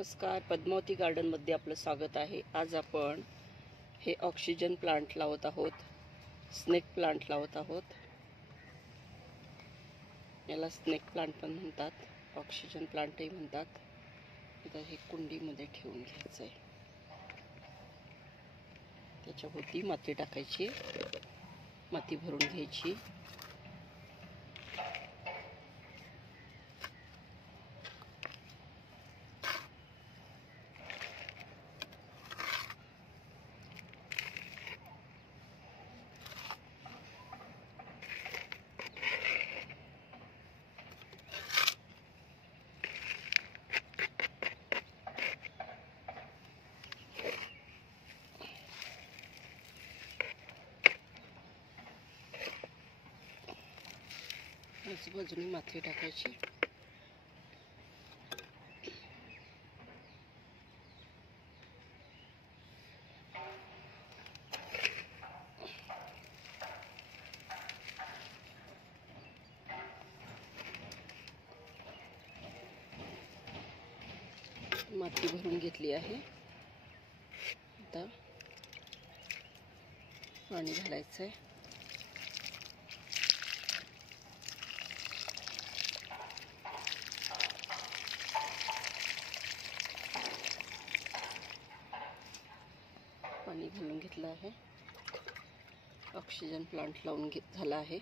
नमस्कार, पद्मावती गार्डनमध्ये आपलं स्वागत आहे। आज आपण हे ऑक्सिजन प्लांट लावत आहोत, स्नेक प्लांट लावत आहोत। याला स्नेक प्लांट पण म्हणतात, ऑक्सिजन प्लांटही म्हणतात। आता हे कुंडीमध्ये ठेवून घ्यायचं आहे, त्याच्याभोवती माती टाकायची, माती भरून घ्यायची। आजूबाजूने माती टाकायची। माती भरून घेतली आहे। आता पाणी घालायचं आहे। पाणी घालून घेतलं आहे। ऑक्सिजन प्लांट लावून झाला आहे।